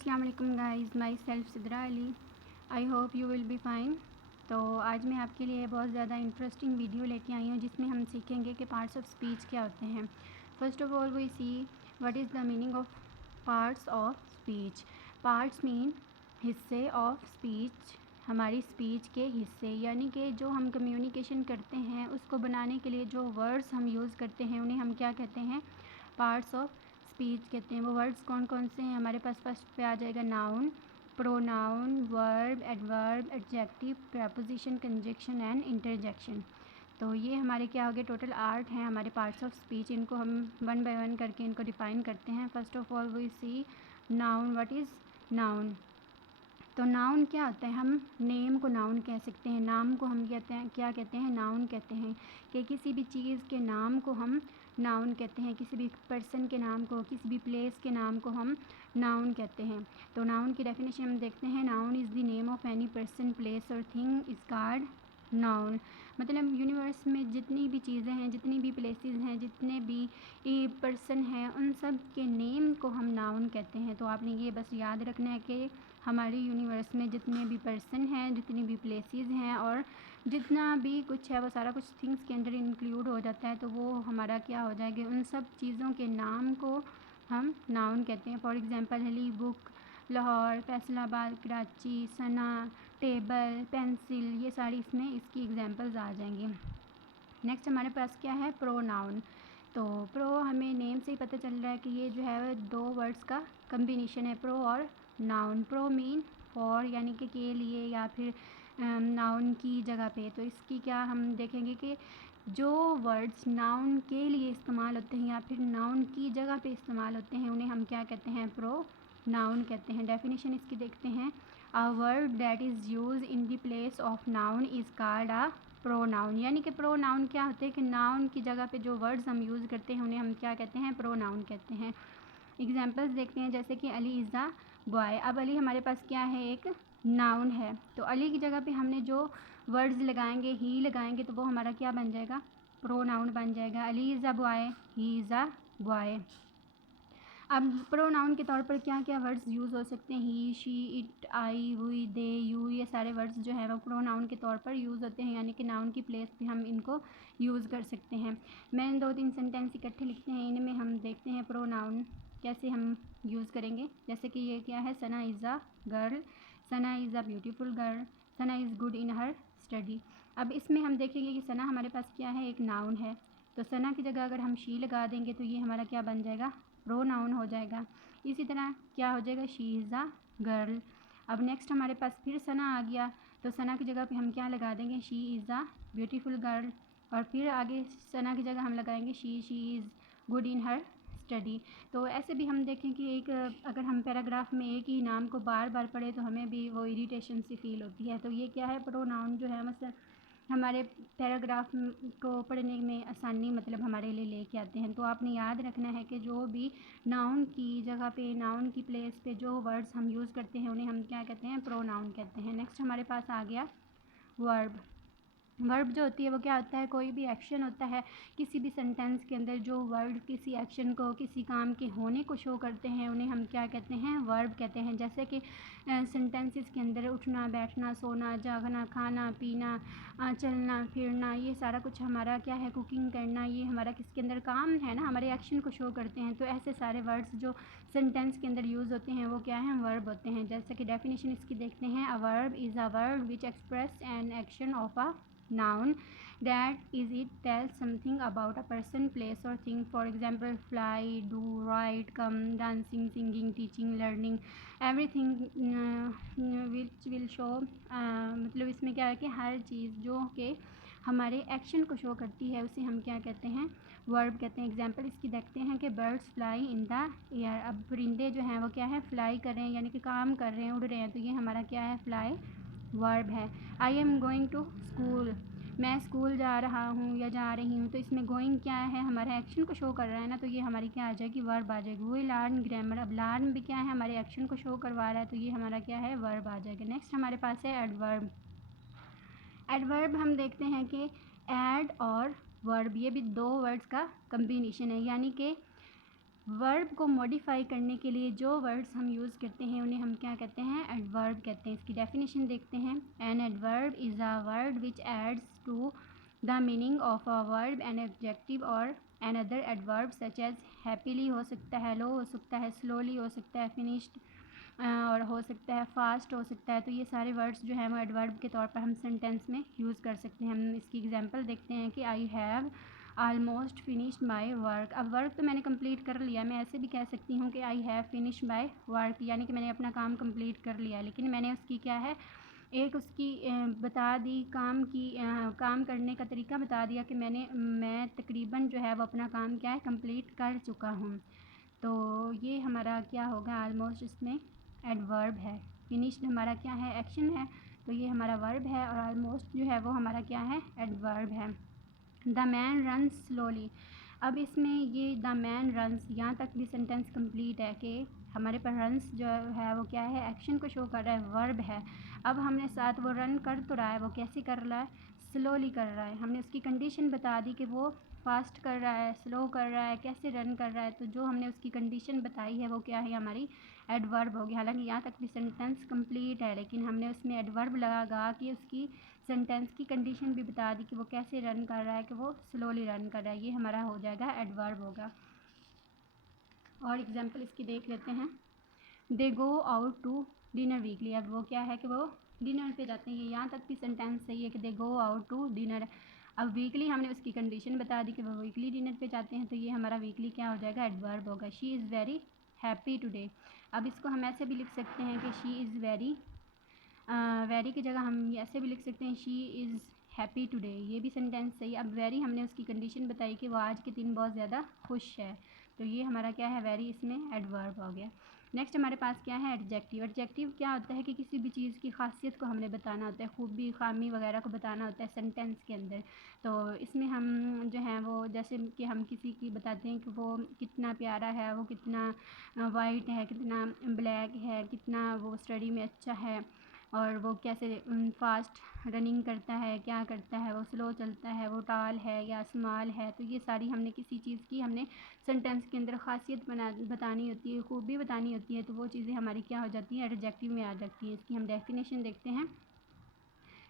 अस्सलाम वालेकुम guys, my self Sidra Ali. I hope you will be fine. तो आज मैं आपके लिए बहुत ज़्यादा इंटरेस्टिंग वीडियो लेके आई हूँ जिसमें हम सीखेंगे कि पार्ट्स ऑफ स्पीच क्या होते हैं। First of all we see what is the meaning of parts of speech. Parts mean हिस्से ऑफ स्पीच, हमारी स्पीच के हिस्से, यानी कि जो हम कम्युनिकेशन करते हैं उसको बनाने के लिए जो वर्ड्स हम यूज़ करते हैं उन्हें हम क्या कहते हैं, पार्ट्स ऑफ स्पीच कहते हैं। वो वर्ड्स कौन कौन से हैं हमारे पास? फर्स्ट पे आ जाएगा noun, pronoun, verb, adverb, adjective, preposition, conjunction and interjection. तो ये हमारे क्या हो गए, टोटल 8 हैं हमारे पार्ट्स ऑफ स्पीच। इनको हम वन बाय वन करके इनको डिफ़ाइन करते हैं। First of all we see noun. What is noun? तो नाउन क्या होता है? हम नेम को नाउन कह सकते हैं, नाम को हम कहते हैं, क्या कहते हैं, नाउन कहते हैं। कि किसी भी चीज़ के नाम को हम नाउन कहते हैं, किसी भी पर्सन के नाम को, किसी भी प्लेस के नाम को हम नाउन कहते हैं। तो नाउन की डेफिनेशन हम देखते हैं। Noun is the name of any person, place और थिंग इज़ कॉल्ड नाउन। मतलब यूनिवर्स में जितनी भी चीज़ें हैं, जितनी भी प्लेसेस हैं, जितने भी पर्सन हैं, उन सब के नेम को हम नाउन कहते हैं। तो आपने ये बस याद रखना है कि हमारे यूनिवर्स में जितने भी पर्सन हैं, जितनी भी प्लेसेस हैं और जितना भी कुछ है वो सारा कुछ थिंग्स के अंदर इंक्लूड हो जाता है। तो वो हमारा क्या हो जाएगा, उन सब चीज़ों के नाम को हम नाउन कहते हैं। फॉर एग्ज़ाम्पल हली, बुक, लाहौर, फैसलाबाद, कराची, सना, टेबल, पेंसिल, ये सारी इसमें इसकी एग्जांपल्स आ जाएंगी। नेक्स्ट हमारे पास क्या है, प्रोनाउन। तो प्रो हमें नेम से ही पता चल रहा है कि ये जो है दो वर्ड्स का कम्बिनेशन है, प्रो और नाउन। प्रो मीन फॉर, यानी कि के लिए या फिर नाउन की जगह पे। तो इसकी क्या हम देखेंगे कि जो वर्ड्स नाउन के लिए इस्तेमाल होते हैं या फिर नाउन की जगह पे इस्तेमाल होते हैं उन्हें हम क्या कहते हैं, प्रो नाउन कहते हैं। डेफिनेशन इसकी देखते हैं। A word that is use in the place of noun is called a pronoun. यानी कि प्रोनाउन क्या होते हैं कि नाउन की जगह पे जो वर्ड्स हम यूज़ करते हैं उन्हें हम क्या कहते हैं, प्रोनाउन कहते हैं। एग्जांपल्स देखते हैं, जैसे कि अली इज़ द बॉय। अब अली हमारे पास क्या है, एक नाउन है। तो अली की जगह पे हमने जो वर्ड्स लगाएंगे, ही लगाएंगे, तो वो हमारा क्या बन जाएगा, प्रोनाउन बन जाएगा। Ali is a boy, he is a boy. अब प्रोनाउन के तौर पर क्या क्या वर्ड्स यूज़ हो सकते हैं? He, she, it, I, we, they, you, ये सारे वर्ड्स जो है वो प्रोनाउन के तौर पर यूज़ होते हैं, यानी कि नाउन की प्लेस पे हम इनको यूज़ कर सकते हैं। मैंने 2-3 सेंटेंस इकट्ठे लिखते हैं, इनमें हम देखते हैं प्रोनाउन कैसे हम यूज़ करेंगे। जैसे कि ये क्या है, Sana is a girl, Sana is a beautiful girl, Sana is good in her study. अब इसमें हम देखेंगे कि सना हमारे पास क्या है, एक नाउन है। तो सना की जगह अगर हम शी लगा देंगे तो ये हमारा क्या बन जाएगा, प्रोनाउन हो जाएगा। इसी तरह क्या हो जाएगा, शी इज़ अ गर्ल। अब नेक्स्ट हमारे पास फिर सना आ गया, तो सना की जगह पे हम क्या लगा देंगे, she is a beautiful girl. और फिर आगे सना की जगह हम लगाएंगे she is good in her study. तो ऐसे भी हम देखें कि एक अगर हम पैराग्राफ में एक ही नाम को बार बार पढ़े तो हमें भी वो इरिटेशन सी फील होती है। तो ये क्या है, प्रोनाउन जो है मतलब हमारे पैराग्राफ को पढ़ने में आसानी मतलब हमारे लिए लेके आते हैं। तो आपने याद रखना है कि जो भी नाउन की जगह पे, नाउन की प्लेस पे जो वर्ड्स हम यूज़ करते हैं उन्हें हम क्या कहते हैं, प्रोनाउन कहते हैं। नेक्स्ट हमारे पास आ गया वर्ब। वर्ब जो होती है वो क्या होता है, कोई भी एक्शन होता है किसी भी सेंटेंस के अंदर, जो वर्ड किसी एक्शन को, किसी काम के होने को शो करते हैं उन्हें हम क्या कहते हैं, वर्ब कहते हैं। जैसे कि सेंटेंसेस के अंदर उठना, बैठना, सोना, जागना, खाना, पीना, चलना फिरना, ये सारा कुछ हमारा क्या है, कुकिंग करना, ये हमारा किसके अंदर काम है ना, हमारे एक्शन को शो करते हैं। तो ऐसे सारे वर्ड्स जो सेंटेंस के अंदर यूज़ होते हैं वो क्या हैं, वर्ब होते हैं। जैसे कि डेफिनेशन इसकी देखते हैं। A verb is a word which express an action of a noun, that is it tells something about a person, place or thing. For example, fly, do, write, come, dancing, singing, teaching, learning, everything which will show मतलब इसमें क्या है कि हर चीज़ जो कि हमारे action को show करती है उसे हम क्या कहते हैं, वर्ब कहते हैं। एग्जाम्पल इसकी देखते हैं कि birds fly in the air. अब परिंदे जो हैं वो क्या है, फ्लाई कर रहे हैं, यानी कि काम कर रहे हैं, उड़ रहे हैं। तो ये हमारा क्या है, फ्लाई वर्ब है। I am going to school, मैं स्कूल जा रहा हूँ या जा रही हूँ। तो इसमें गोइंग क्या है, हमारे एक्शन को शो कर रहा है ना, तो ये हमारी क्या आ जाएगी, वर्ब आ जाएगी। वो लर्न ग्रामर, अब लर्न भी क्या है, हमारे एक्शन को शो करवा रहा है, तो ये हमारा क्या है, वर्ब आ जाएगा। नेक्स्ट हमारे पास है एडवर्ब। एडवर्ब हम देखते हैं कि एड और वर्ब, ये भी दो वर्ड्स का कम्बिनेशन है, यानी कि वर्ब को मॉडिफाई करने के लिए जो वर्ड्स हम यूज़ करते हैं उन्हें हम क्या कहते हैं, एडवर्ब कहते हैं। इसकी डेफिनेशन देखते हैं। An adverb is a word which adds to the meaning of a verb an adjective और another adverb such as happily हो सकता है, लो हो सकता है, स्लोली हो सकता है, फिनिश्ड और हो सकता है, फास्ट हो सकता है। तो ये सारे वर्ड्स जो हैं वो एडवर्ब के तौर पर हम सेंटेंस में यूज़ कर सकते हैं। हम इसकी एग्जांपल देखते हैं कि I have almost finished my work. अब वर्क तो मैंने कंप्लीट कर लिया, मैं ऐसे भी कह सकती हूँ कि I have finished my work, यानी कि मैंने अपना काम कंप्लीट कर लिया, लेकिन मैंने उसकी क्या है, एक उसकी बता दी काम की, काम करने का तरीका बता दिया कि मैं तकरीबन जो है वो अपना काम क्या है, कंप्लीट कर चुका हूँ। तो ये हमारा क्या होगा, ऑलमोस्ट इसमें एडवर्ब है। फिनिश्ड हमारा क्या है, एक्शन है, तो ये हमारा वर्ब है, और ऑलमोस्ट जो है वो हमारा क्या है, एडवर्ब है। The man runs slowly. अब इसमें ये द मैन रन्स, यहाँ तक भी सेंटेंस कंप्लीट है कि हमारे पास रन्स जो है वो क्या है, एक्शन को शो कर रहा है, वर्ब है। अब हमने साथ वो रन कर तो रहा है, वो कैसे कर रहा है, स्लोली कर रहा है। हमने उसकी कंडीशन बता दी कि वो फास्ट कर रहा है, स्लो कर रहा है, कैसे रन कर रहा है। तो जो हमने उसकी कंडीशन बताई है वो क्या है, हमारी एडवर्ब होगी। हालांकि यहाँ तक भी सेंटेंस कंप्लीट है, लेकिन हमने उसमें एडवर्ब लगा के उसकी सेंटेंस की कंडीशन भी बता दी कि वो कैसे रन कर रहा है, कि वो स्लोली रन कर रहा है। ये हमारा हो जाएगा एडवर्ब होगा। और एग्जांपल इसकी देख लेते हैं। They go out to dinner weekly. अब वो क्या है कि वो डिनर पे जाते हैं। यहाँ तक भी सेंटेंस सही है कि दे गो आउट टू डिनर। अब वीकली हमने उसकी कंडीशन बता दी कि वो वीकली डिनर पे जाते हैं, तो ये हमारा वीकली क्या हो जाएगा, एडवर्ब होगा। She is very happy today. अब इसको हम ऐसे भी लिख सकते हैं कि शी इज़ वेरी, वेरी की जगह हम ऐसे भी लिख सकते हैं शी इज़ हैप्पी टुडे। ये भी सेंटेंस सही। अब वेरी हमने उसकी कंडीशन बताई कि वो आज के दिन बहुत ज़्यादा खुश है, तो ये हमारा क्या है, वेरी इसमें एडवर्ब हो गया। नेक्स्ट हमारे पास क्या है, एडजेक्टिव। एडजेक्टिव क्या होता है कि किसी भी चीज़ की खासियत को हमने बताना होता है, खूबी खामी वगैरह को बताना होता है सेंटेंस के अंदर। तो इसमें हम जो है वो, जैसे कि हम किसी की बताते हैं कि वो कितना प्यारा है, वो कितना वाइट है, कितना ब्लैक है, कितना वो स्टडी में अच्छा है, और वो कैसे फास्ट रनिंग करता है, क्या करता है, वो स्लो चलता है, वो टाल है या स्मॉल है। तो ये सारी हमने किसी चीज़ की हमने सेंटेंस के अंदर खासियत बतानी होती है, खूबी बतानी होती है, तो वो चीज़ें हमारी क्या हो जाती हैं, एडजेक्टिव में आ जाती हैं। इसकी हम डेफिनेशन देखते हैं।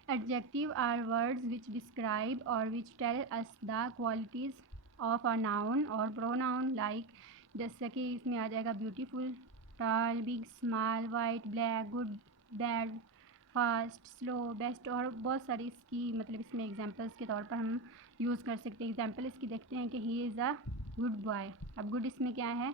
Adjective are words which describe और which tell us the qualities of a noun और प्रोनाउन, लाइक जैसे कि इसमें आ जाएगा beautiful, tall, big, small, white, black, good, bad, fast, slow, best, और बहुत सारी इसकी मतलब इसमें एग्जांपल्स के तौर पर हम यूज़ कर सकते हैं। एग्जांपल इसकी देखते हैं कि he is a good boy. अब गुड इसमें क्या है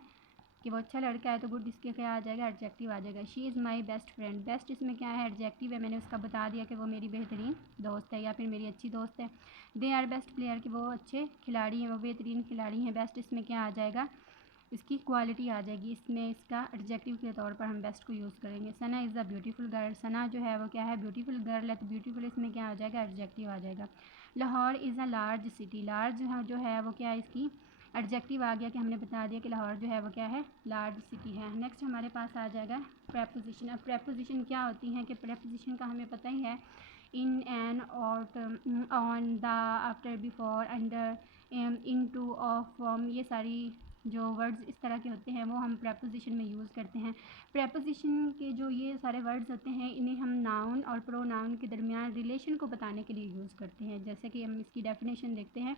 कि वो अच्छा लड़का है, तो गुड इसके क्या आ जाएगा, एडजेक्टिव आ जाएगा। She is my best friend. Best इसमें क्या है, एडजेक्टिव है, मैंने उसका बता दिया कि वो मेरी बेहतरीन दोस्त है या फिर मेरी अच्छी दोस्त है। दे आर बेस्ट प्लेयर, कि वो अच्छे खिलाड़ी हैं, वो बेहतरीन खिलाड़ी हैं। बेस्ट इसमें क्या आ जाएगा, इसकी क्वालिटी आ जाएगी। इसमें इसका एडजेक्टिव के तौर पर हम बेस्ट को यूज़ करेंगे। सना इज़ अ ब्यूटीफुल गर्ल। सना जो है वो क्या है, ब्यूटीफुल गर्ल है, तो ब्यूटीफुल इसमें क्या आ जाएगा, एडजेक्टिव आ जाएगा। Lahore is a large city. Large जो है वो क्या है, इसकी एडजेक्टिव आ गया कि हमने बता दिया कि लाहौर जो है वो क्या है, लार्ज सिटी है। नेक्स्ट हमारे पास आ जाएगा प्रेपोजिशन। अब प्रेपोजिशन क्या होती हैं कि प्रेपोजिशन का हमें पता ही है, in, an, out, on, the, after, before, under, in, to, of, from, ये सारी जो वर्ड्स इस तरह के होते हैं वो हम प्रेपोजिशन में यूज़ करते हैं। प्रेपोजिशन के जो ये सारे वर्ड्स होते हैं इन्हें हम नाउन और प्रोनाउन के दरमियान रिलेशन को बताने के लिए यूज़ करते हैं। जैसे कि हम इसकी डेफिनेशन देखते हैं।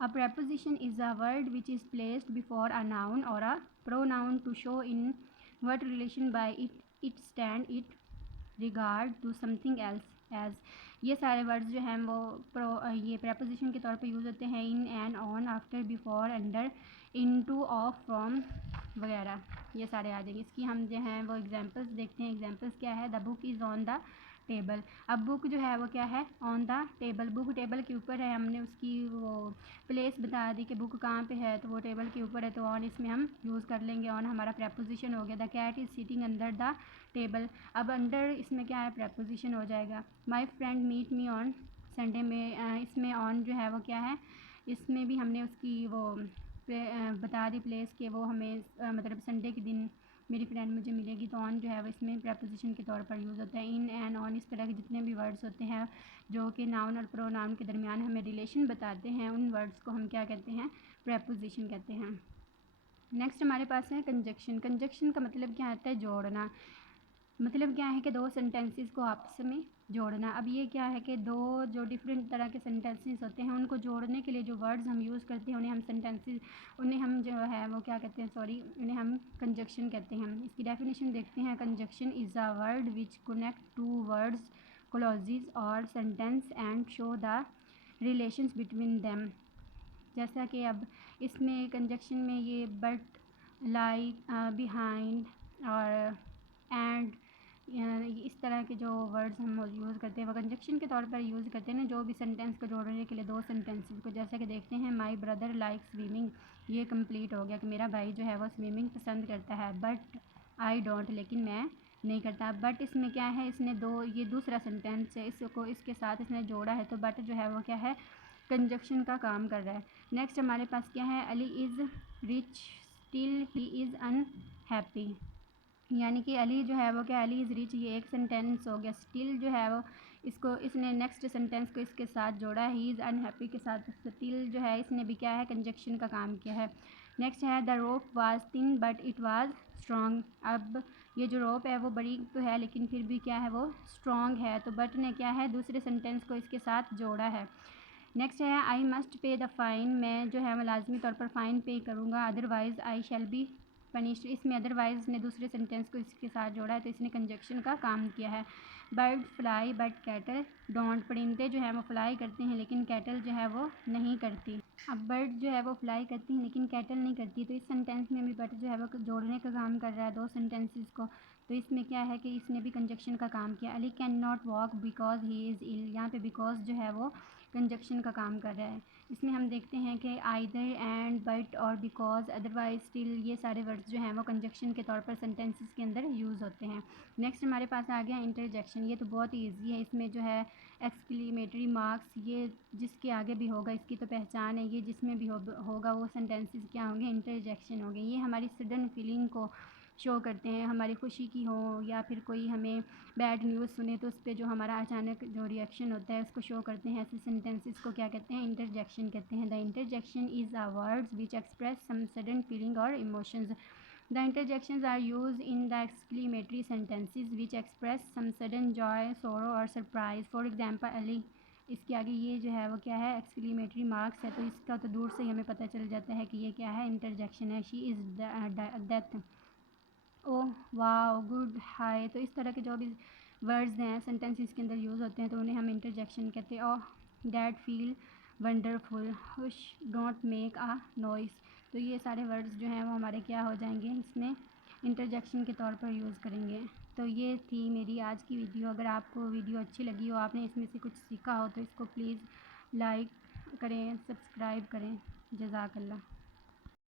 A preposition is a word which is placed before a noun or a pronoun to show in what relation by it stand it regard to something else as। ये सारे वर्ड्स जो हैं वो ये preposition के तौर पे यूज़ होते हैं। In, an, on, after, before, under, in, to, of, from वगैरह ये सारे आ जाएंगे। इसकी हम जो हैं वो एग्जांपल्स देखते हैं। एग्जांपल्स क्या है, the book is on the table. अब बुक जो है वो क्या है, on the table. Book table के ऊपर है, हमने उसकी वो प्लेस बता दी कि बुक कहाँ पे है, तो वो टेबल के ऊपर है, तो ऑन इसमें हम यूज़ कर लेंगे। ऑन हमारा प्रेपोजिशन हो गया। The cat is sitting under the table. अब अंडर इसमें क्या है, प्रेपोजिशन हो जाएगा। My friend meet me on Sunday में, इसमें ऑन जो है वो क्या है, इसमें भी हमने उसकी वो बता दी प्लेस के वो हमें मतलब संडे के दिन मेरी फ्रेंड मुझे मिलेगी, तो ऑन जो है वो इसमें प्रेपोजिशन के तौर पर यूज़ होता है। इन, एन, ऑन, इस तरह के जितने भी वर्ड्स होते हैं जो कि नाउन और प्रोनाउन के दरमियान हमें रिलेशन बताते हैं, उन वर्ड्स को हम क्या कहते हैं, प्रेपोजिशन कहते हैं। नेक्स्ट हमारे पास है कंजक्शन। कंजक्शन का मतलब क्या आता है? जोड़ना। मतलब क्या है कि दो सेंटेंसेस को आपस में जोड़ना। अब ये क्या है कि दो जो डिफरेंट तरह के सेंटेंसेस होते हैं उनको जोड़ने के लिए जो वर्ड्स हम यूज़ करते हैं उन्हें हम जो है वो क्या कहते हैं, उन्हें हम कंजक्शन कहते हैं। इसकी डेफिनेशन देखते हैं। Conjunction is a word which connect two words, clauses और sentence and show the relations between them. जैसा कि अब इसमें कंजक्शन में ये बट, लाइक, बिहाइंड और एंड, इस तरह के जो वर्ड्स हम यूज़ करते हैं वो कंजक्शन के तौर पर यूज़ करते हैं ना, जो भी सेंटेंस को जोड़ने के लिए दो सेंटेंसेस को। जैसे कि देखते हैं, माई ब्रदर लाइक स्विमिंग, ये कंप्लीट हो गया कि मेरा भाई जो है वो स्विमिंग पसंद करता है। बट आई डोंट, लेकिन मैं नहीं करता। बट इसमें क्या है, इसने ये दूसरा सेंटेंस है, इसको इसके साथ इसने जोड़ा है, तो बट जो है वो क्या है, कंजक्शन का काम कर रहा है। नेक्स्ट हमारे पास क्या है, Ali is rich still he is unhappy. यानी कि अली जो है वो क्या, अली इज़ रिच, ये एक सेंटेंस हो गया। स्टिल जो है वो इसने नेक्स्ट सेंटेंस को इसके साथ जोड़ा है, ही इज़ अनहैप्पी के साथ। स्टिल जो है इसने भी क्या है, कंजक्शन का काम किया है। नेक्स्ट है, the rope was thin but it was strong. अब ये जो रोप है वो बड़ी तो है लेकिन फिर भी क्या है, वो स्ट्रॉन्ग है। तो बट ने क्या है, दूसरे सेंटेंस को इसके साथ जोड़ा है। नेक्स्ट है, I must pay the fine, मैं जो है मैं लाजमी तौर पर फ़ाइन पे करूँगा, otherwise I shall be punished. इसमें अदरवाइज़ ने दूसरे सेंटेंस को इसके साथ जोड़ा है, तो इसने कंजक्शन का काम किया है। Bird fly but cattle don't, परिंदे जो है वो फ्लाई करते हैं लेकिन कैटल जो है वो नहीं करती। अब बर्ड जो है वो फ्लाई करती हैं लेकिन कैटल नहीं करती, तो इस सेंटेंस में भी बट जो है वो जोड़ने का काम कर रहा है दो सेंटेंसेस को। तो इसमें क्या है कि इसने भी कंजक्शन का काम किया। Ali can not walk because he is ill, यहाँ पे बिकॉज जो है वो कंजक्शन का काम कर रहा है। इसमें हम देखते हैं कि आइदर, एंड, बट और बिकॉज, अदरवाइज, स्टिल, ये सारे वर्ड्स जो हैं वो कंजक्शन के तौर पर सेंटेंसेस के अंदर यूज़ होते हैं। नेक्स्ट हमारे पास आ गया इंटरजेक्शन। ये तो बहुत ही ईजी है। इसमें जो है एक्सक्लेमेटरी मार्क्स, ये जिसके आगे भी होगा इसकी तो पहचान है, ये जिसमें भी होगा वो सेंटेंसेस क्या होंगे, इंटरजेक्शन होंगे। ये हमारी सडन फीलिंग को शो करते हैं, हमारी खुशी की हो या फिर कोई हमें बैड न्यूज़ सुने तो उस पर जो हमारा अचानक जो रिएक्शन होता है उसको शो करते हैं। ऐसे सेंटेंसेस को क्या कहते हैं, इंटरजेक्शन कहते हैं। The interjection is a words which express some sudden feeling और emotions. The interjections are use in the exclamatory sentences which express some sudden joy, sorrow और सरप्राइज। फॉर एग्जाम्पल, अली, इसके आगे ये जो है वो क्या है, एक्सक्लेमेटरी मार्क्स है, तो इसका तो दूर से ही हमें पता चल जाता है कि ये क्या है, इंटरजेक्शन है। She is death, oh, wow, good, hi. तो इस तरह के जो भी वर्ड्स हैं सेंटेंसेस के अंदर यूज़ होते हैं तो उन्हें हम इंटरजेक्शन कहते हैं। Oh, that feel wonderful, hush, don't make a noise. तो ये सारे वर्ड्स जो हैं वो हमारे क्या हो जाएंगे, इसमें इंटरजेक्शन के तौर पर यूज़ करेंगे। तो ये थी मेरी आज की वीडियो। अगर आपको वीडियो अच्छी लगी हो, आपने इसमें से कुछ सीखा हो, तो इसको प्लीज़ लाइक करें, सब्सक्राइब करें। जज़ाकल्लाह।